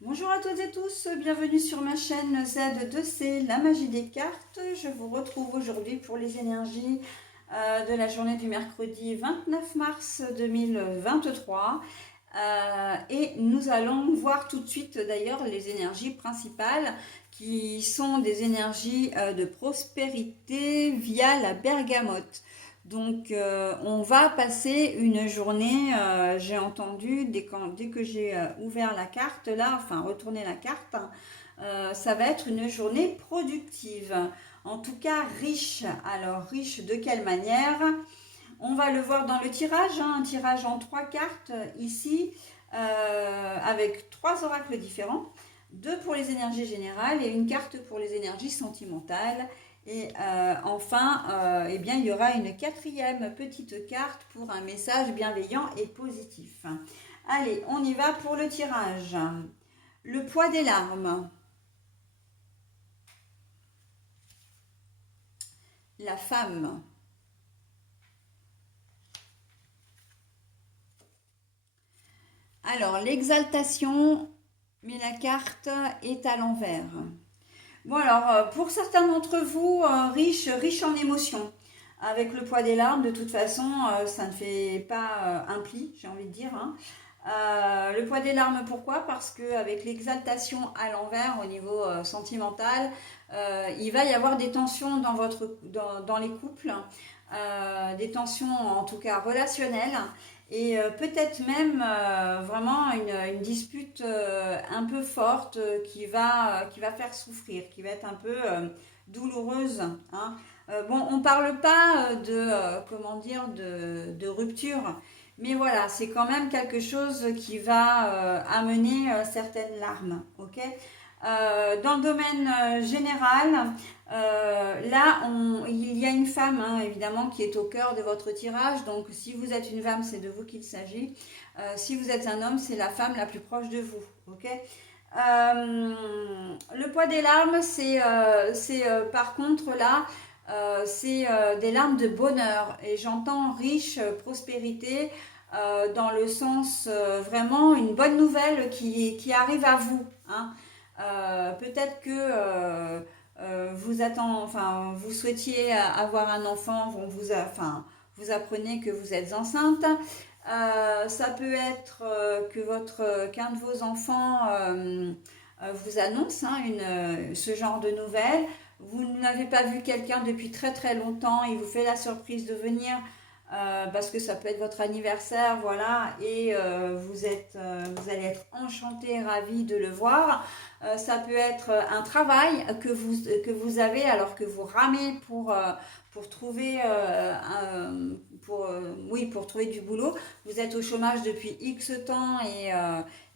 Bonjour à toutes et tous, bienvenue sur ma chaîne Z2C, la magie des cartes. Je vous retrouve aujourd'hui pour les énergies de la journée du mercredi 29 mars 2023. Et nous allons voir tout de suite d'ailleurs les énergies principales qui sont des énergies de prospérité via la bergamote. Donc on va passer une journée, j'ai entendu, dès que j'ai ouvert la carte là, enfin retourné la carte, ça va être une journée productive, en tout cas riche. Alors riche de quelle manière? On va le voir dans le tirage, un tirage en 3 cartes ici, avec 3 oracles différents, 2 pour les énergies générales et une carte pour les énergies sentimentales. Et enfin, eh bien, il y aura une 4e petite carte pour un message bienveillant et positif. Allez, on y va pour le tirage. Le poids des larmes. La femme. Alors, l'exaltation, mais la carte est à l'envers. Bon alors, pour certains d'entre vous, riches en émotions. Avec le poids des larmes, de toute façon, ça ne fait pas un pli, j'ai envie de dire, hein. Le poids des larmes, pourquoi? Parce qu'avec l'exaltation à l'envers au niveau sentimental, il va y avoir des tensions dans les couples, des tensions en tout cas relationnelles, et peut-être même vraiment une dispute un peu forte qui va faire souffrir, qui va être un peu douloureuse, hein. Bon, on ne parle pas comment dire, de rupture, mais voilà, c'est quand même quelque chose qui va amener certaines larmes, ok? Dans le domaine général, là, il y a une femme, hein, évidemment, qui est au cœur de votre tirage. Donc, si vous êtes une femme, c'est de vous qu'il s'agit. Si vous êtes un homme, c'est la femme la plus proche de vous, ok? Le poids des larmes, c'est par contre là, c'est des larmes de bonheur. Et j'entends riche, prospérité, dans le sens vraiment une bonne nouvelle qui arrive à vous, hein. Peut-être que enfin, vous souhaitiez avoir un enfant, enfin, vous apprenez que vous êtes enceinte. Ça peut être qu'un de vos enfants vous annonce, hein, ce genre de nouvelles. Vous n'avez pas vu quelqu'un depuis très très longtemps, il vous fait la surprise de venir parce que ça peut être votre anniversaire, voilà, et vous allez être enchanté, ravi de le voir. Ça peut être un travail que vous avez alors que vous ramez pour trouver oui, pour trouver du boulot. Vous êtes au chômage depuis X temps et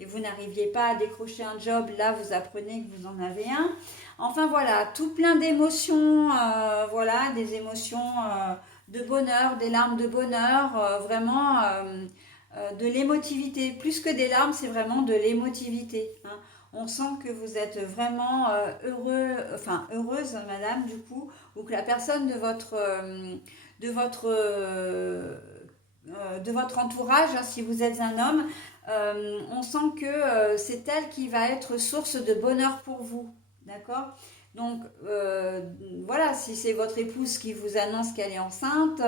vous n'arriviez pas à décrocher un job. Là, vous apprenez que vous en avez un. Enfin voilà, tout plein d'émotions, voilà, des émotions de bonheur, des larmes de bonheur, vraiment de l'émotivité. Plus que des larmes, c'est vraiment de l'émotivité, hein. On sent que vous êtes vraiment heureuse, madame, du coup, ou que la personne de votre, euh, de votre entourage, hein, si vous êtes un homme, on sent que c'est elle qui va être source de bonheur pour vous. D'accord? Donc voilà, si c'est votre épouse qui vous annonce qu'elle est enceinte,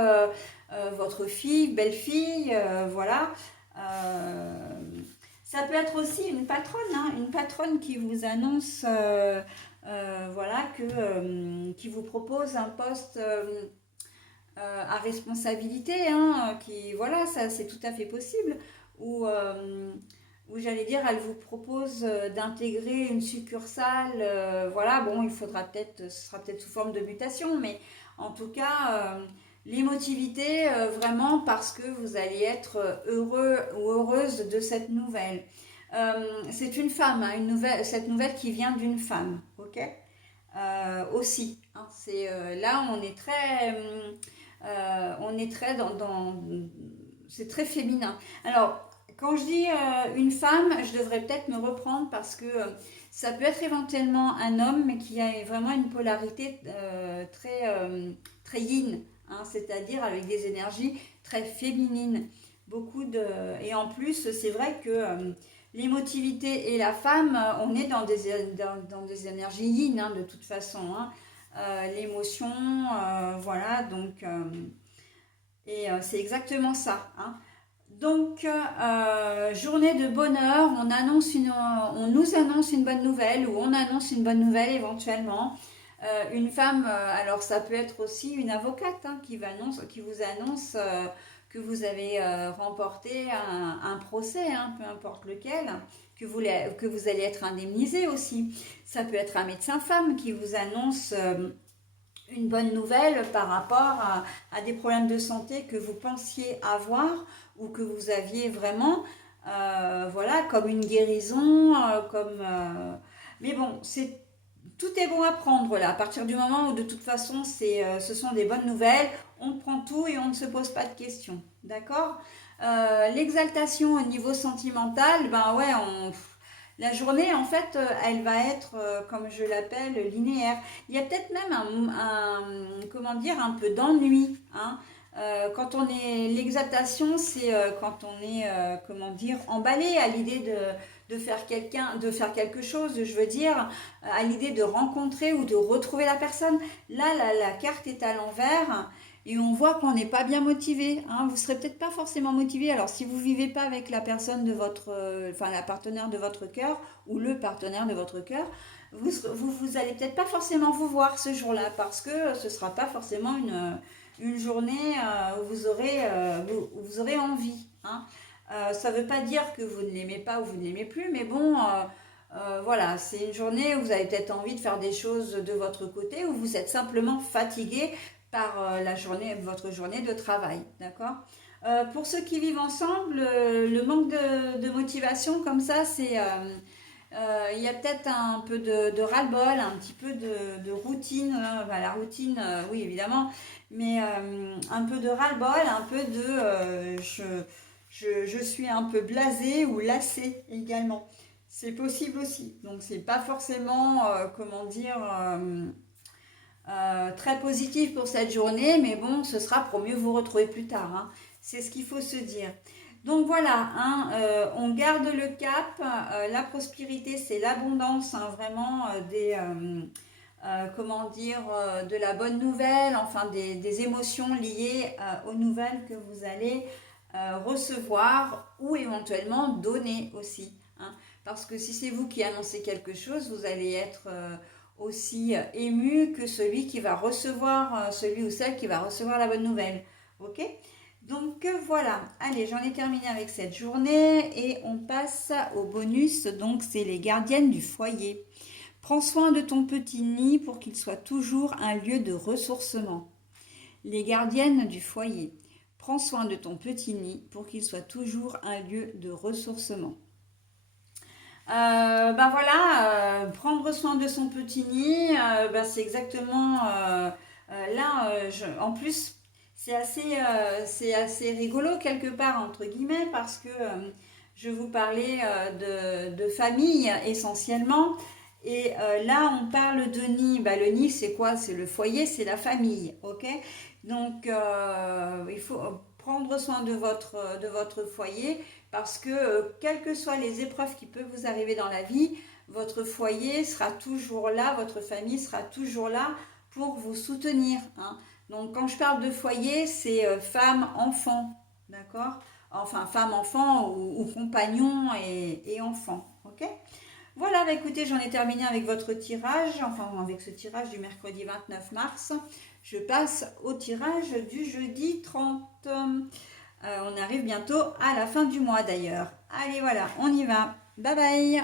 votre fille, belle-fille, voilà. Euh, Ça peut être aussi une patronne, hein, une patronne qui vous annonce, voilà, qui vous propose un poste à responsabilité, hein, voilà, ça c'est tout à fait possible. Ou j'allais dire, elle vous propose d'intégrer une succursale, voilà, bon, ce sera peut-être sous forme de mutation, mais en tout cas, l'émotivité, vraiment parce que vous allez être heureux ou heureuse de cette nouvelle. C'est une femme, hein, cette nouvelle qui vient d'une femme, ok? Aussi, hein, là on est très c'est très féminin. Alors, quand je dis une femme, je devrais peut-être me reprendre parce que ça peut être éventuellement un homme, mais qui a vraiment une polarité très yin, hein, c'est-à-dire avec des énergies très féminines. Et en plus, c'est vrai que l'émotivité et la femme, on est dans des énergies yin, hein, de toute façon, hein. L'émotion, voilà, donc, c'est exactement ça, hein. Donc, journée de bonheur, on nous annonce une bonne nouvelle ou on annonce une bonne nouvelle éventuellement. Une femme, alors ça peut être aussi une avocate, hein, qui vous annonce que vous avez remporté un procès, hein, peu importe lequel, que vous allez être indemnisé aussi. Ça peut être un médecin-femme qui vous annonce une bonne nouvelle par rapport à des problèmes de santé que vous pensiez avoir ou que vous aviez vraiment, voilà, comme une guérison, mais bon, tout est bon à prendre là, à partir du moment où de toute façon ce sont des bonnes nouvelles, on prend tout et on ne se pose pas de questions, d'accord. L'exaltation au niveau sentimental, ben ouais, la journée, en fait, elle va être, comme je l'appelle, linéaire. Il y a peut-être même comment dire, un peu d'ennui, hein. Quand on est l'exaltation, c'est quand on est, comment dire, emballé à l'idée de faire quelque chose, je veux dire, à l'idée de rencontrer ou de retrouver la personne. Là, la carte est à l'envers et on voit qu'on n'est pas bien motivé, hein. Vous serez peut-être pas forcément motivé. Alors, si vous vivez pas avec la personne de votre, enfin la partenaire de votre cœur ou le partenaire de votre cœur, vous allez peut-être pas forcément vous voir ce jour-là parce que ce sera pas forcément une journée où vous aurez envie, hein. Ça ne veut pas dire que vous ne l'aimez pas ou vous ne l'aimez plus, mais bon, voilà, c'est une journée où vous avez peut-être envie de faire des choses de votre côté, où vous êtes simplement fatigué par votre journée de travail, d'accord. Pour ceux qui vivent ensemble, le manque de motivation comme ça, il y a peut-être un peu de ras-le-bol, un petit peu de routine, la routine, oui évidemment, mais un peu de ras-le-bol, un peu de je suis un peu blasée ou lassée également. C'est possible aussi. Donc c'est pas forcément, comment dire, très positif pour cette journée, mais bon, ce sera pour mieux vous retrouver plus tard, hein. C'est ce qu'il faut se dire. Donc voilà, hein, on garde le cap. La prospérité, c'est l'abondance, hein, vraiment comment dire, de la bonne nouvelle, enfin des émotions liées aux nouvelles que vous allez recevoir ou éventuellement donner aussi, hein. Parce que si c'est vous qui annoncez quelque chose, vous allez être aussi ému que celui qui va recevoir, celui ou celle qui va recevoir la bonne nouvelle. Ok? Donc voilà, allez, j'en ai terminé avec cette journée et on passe au bonus. Donc c'est les gardiennes du foyer. Prends soin de ton petit nid pour qu'il soit toujours un lieu de ressourcement. Les gardiennes du foyer. Prends soin de ton petit nid pour qu'il soit toujours un lieu de ressourcement. Ben voilà, prendre soin de son petit nid, ben c'est exactement là. En plus, c'est assez rigolo quelque part entre guillemets parce que je vous parlais de famille essentiellement. Et là, on parle de nid. Ben, le nid, c'est quoi? C'est le foyer, c'est la famille, ok? Donc, il faut prendre soin de votre foyer parce que quelles que soient les épreuves qui peuvent vous arriver dans la vie, votre foyer sera toujours là, votre famille sera toujours là pour vous soutenir, hein. Donc, quand je parle de foyer, c'est femme, enfant, d'accord? Enfin, femme, enfant ou compagnon et enfant, ok? Voilà, bah écoutez, j'en ai terminé avec votre tirage, enfin avec ce tirage du mercredi 29 mars. Je passe au tirage du jeudi 30. On arrive bientôt à la fin du mois d'ailleurs. Allez, voilà, on y va. Bye bye!